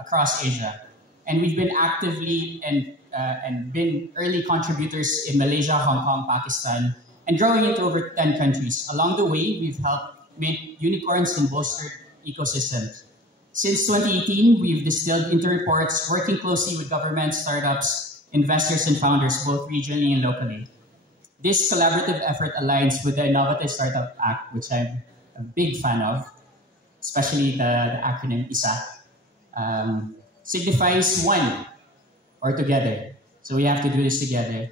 across Asia. And we've been actively and been early contributors in Malaysia, Hong Kong, Pakistan, and growing into over 10 countries. Along the way, we've helped make unicorns and bolstered ecosystems. Since 2018, we've distilled into reports working closely with governments, startups, investors, and founders, both regionally and locally. This collaborative effort aligns with the Innovative Startup Act, which I'm a big fan of, especially the acronym ISA. Signifies one or together. So we have to do this together.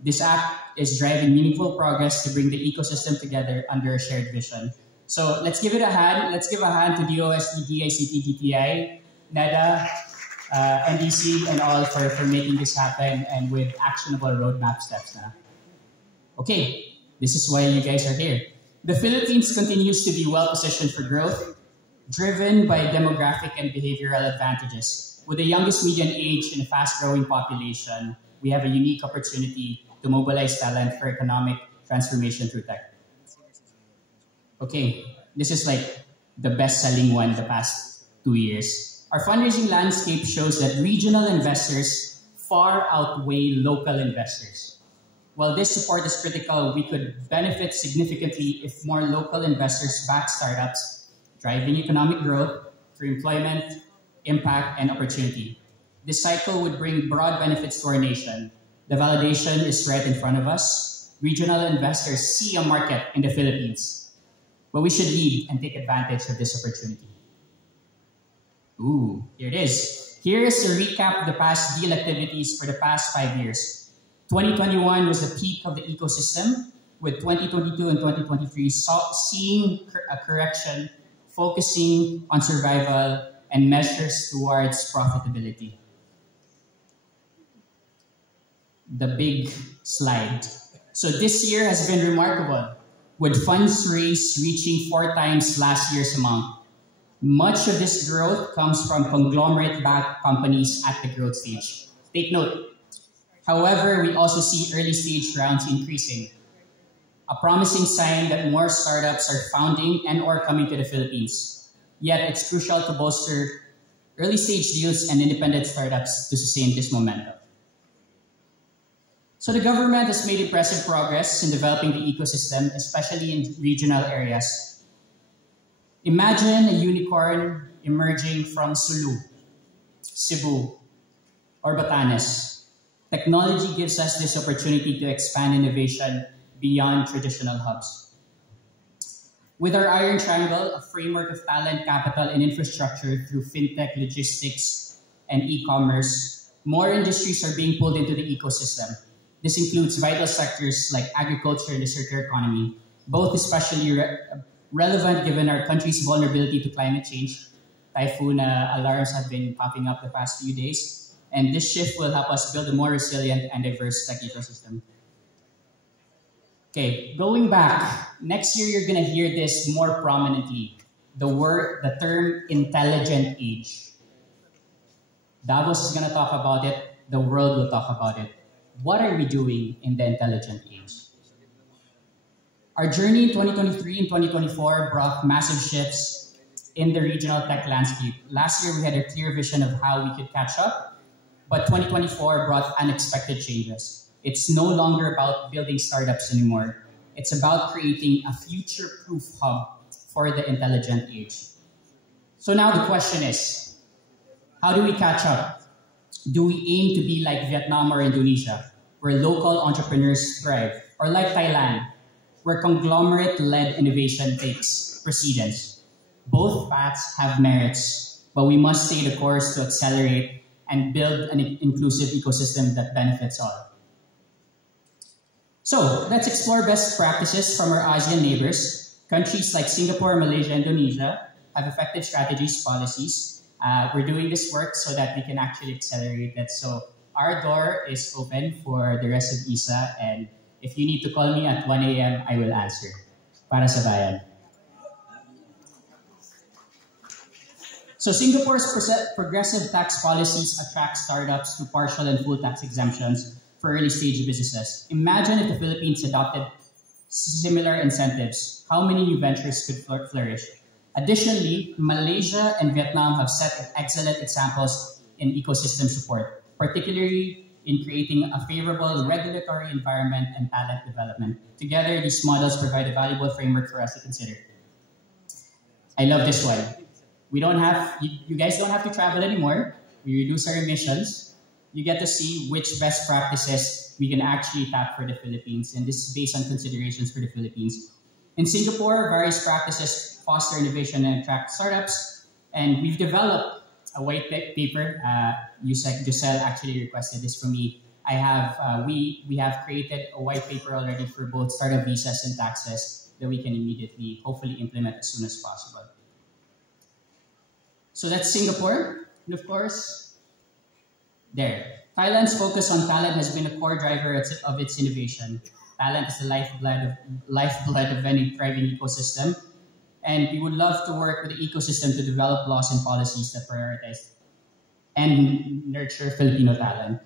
This act is driving meaningful progress to bring the ecosystem together under a shared vision. So let's give it a hand. Let's give a hand to DOST, DICT, DTI, NEDA, NDC, and all for making this happen and with actionable roadmap steps now. Okay, this is why you guys are here. The Philippines continues to be well positioned for growth, driven by demographic and behavioral advantages. With the youngest median age and a fast-growing population, we have a unique opportunity to mobilize talent for economic transformation through tech. Okay, this is like the best-selling one the past 2 years. Our fundraising landscape shows that regional investors far outweigh local investors. While this support is critical, we could benefit significantly if more local investors back startups, driving economic growth through employment, impact, and opportunity. This cycle would bring broad benefits to our nation. The validation is right in front of us. Regional investors see a market in the Philippines, but we should lead and take advantage of this opportunity. Ooh, here it is. Here is a recap of the past deal activities for the past 5 years. 2021 was the peak of the ecosystem, with 2022 and 2023 seeing a correction, focusing on survival and measures towards profitability. The big slide. So this year has been remarkable, with funds raised reaching 4 times last year's amount. Much of this growth comes from conglomerate-backed companies at the growth stage. Take note. However, we also see early-stage rounds increasing, a promising sign that more startups are founding and or coming to the Philippines. Yet, it's crucial to bolster early-stage deals and independent startups to sustain this momentum. So the government has made impressive progress in developing the ecosystem, especially in regional areas. Imagine a unicorn emerging from Sulu, Cebu, or Batanes. Technology gives us this opportunity to expand innovation beyond traditional hubs. With our Iron Triangle, a framework of talent, capital, and infrastructure through fintech, logistics, and e-commerce, more industries are being pulled into the ecosystem. This includes vital sectors like agriculture and the circular economy, both especially relevant given our country's vulnerability to climate change. Typhoon alarms have been popping up the past few days, and this shift will help us build a more resilient and diverse tech ecosystem. Okay, going back, next year you're gonna hear this more prominently, the term intelligent age. Davos is gonna talk about it, the world will talk about it. What are we doing in the intelligent age? Our journey in 2023 and 2024 brought massive shifts in the regional tech landscape. Last year, we had a clear vision of how we could catch up, but 2024 brought unexpected changes. It's no longer about building startups anymore. It's about creating a future-proof hub for the intelligent age. So now the question is, how do we catch up? Do we aim to be like Vietnam or Indonesia, where local entrepreneurs thrive, or like Thailand, where conglomerate-led innovation takes precedence? Both paths have merits, but we must stay the course to accelerate and build an inclusive ecosystem that benefits all. So let's explore best practices from our ASEAN neighbors. Countries like Singapore, Malaysia, and Indonesia have effective strategies, policies. We're doing this work so that we can actually accelerate that. So our door is open for the rest of ISA, and if you need to call me at 1 a.m., I will answer. Para sa bayan. So Singapore's progressive tax policies attract startups to partial and full tax exemptions for early-stage businesses. Imagine if the Philippines adopted similar incentives. How many new ventures could flourish? Additionally, Malaysia and Vietnam have set excellent examples in ecosystem support, particularly in creating a favorable regulatory environment and talent development. Together, these models provide a valuable framework for us to consider. I love this one. We don't have, you guys don't have to travel anymore. We reduce our emissions. You get to see which best practices we can actually tap for the Philippines, and this is based on considerations for the Philippines. In Singapore, various practices foster innovation and attract startups, and we've developed a white paper. Giselle actually requested this from me. We have created a white paper already for both startup visas and taxes that we can immediately, hopefully, implement as soon as possible. So that's Singapore, and of course, there. Thailand's focus on talent has been a core driver of its innovation. Talent is the lifeblood of any thriving ecosystem, and we would love to work with the ecosystem to develop laws and policies that prioritize and nurture Filipino talent.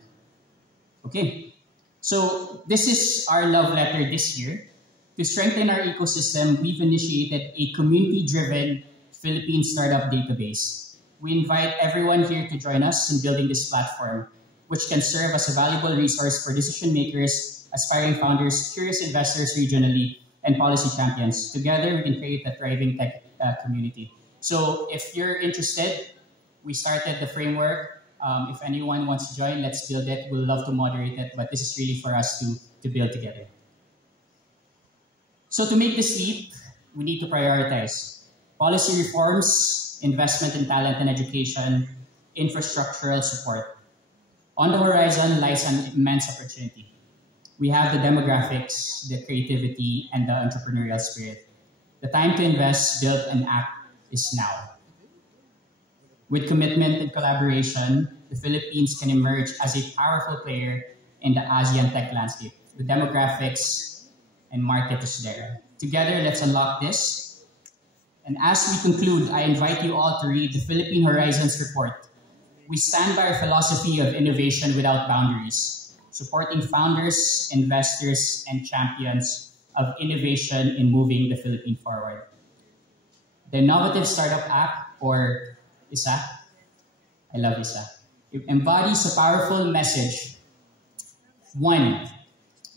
Okay, so this is our love letter this year. To strengthen our ecosystem, we've initiated a community-driven Philippine startup database. We invite everyone here to join us in building this platform, which can serve as a valuable resource for decision makers, aspiring founders, curious investors regionally, and policy champions. Together, we can create a thriving tech community. So if you're interested, we started the framework. If anyone wants to join, let's build it. We'll love to moderate it, but this is really for us to build together. So to make this leap, we need to prioritize policy reforms, investment in talent and education, infrastructural support. On the horizon lies an immense opportunity. We have the demographics, the creativity, and the entrepreneurial spirit. The time to invest, build, and act is now. With commitment and collaboration, the Philippines can emerge as a powerful player in the ASEAN tech landscape. The demographics and market is there. Together, let's unlock this. And as we conclude, I invite you all to read the Philippine Horizons report. We stand by our philosophy of innovation without boundaries, supporting founders, investors, and champions of innovation in moving the Philippines forward. The Innovative Startup App, or ISA, I love ISA, it embodies a powerful message, one,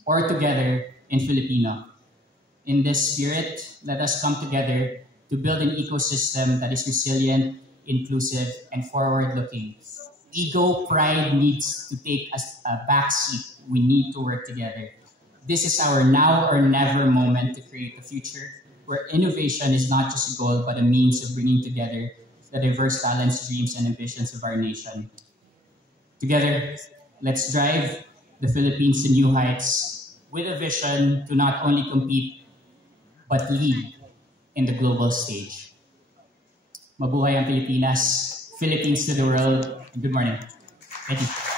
or together in Filipino. In this spirit, let us come together to build an ecosystem that is resilient, inclusive, and forward-looking. Ego, pride needs to take a backseat. We need to work together. This is our now or never moment to create a future where innovation is not just a goal, but a means of bringing together the diverse talents, dreams, and ambitions of our nation. Together, let's drive the Philippines to new heights with a vision to not only compete, but lead in the global stage. Mabuhay ang Pilipinas, Philippines to the world. Good morning. Thank you.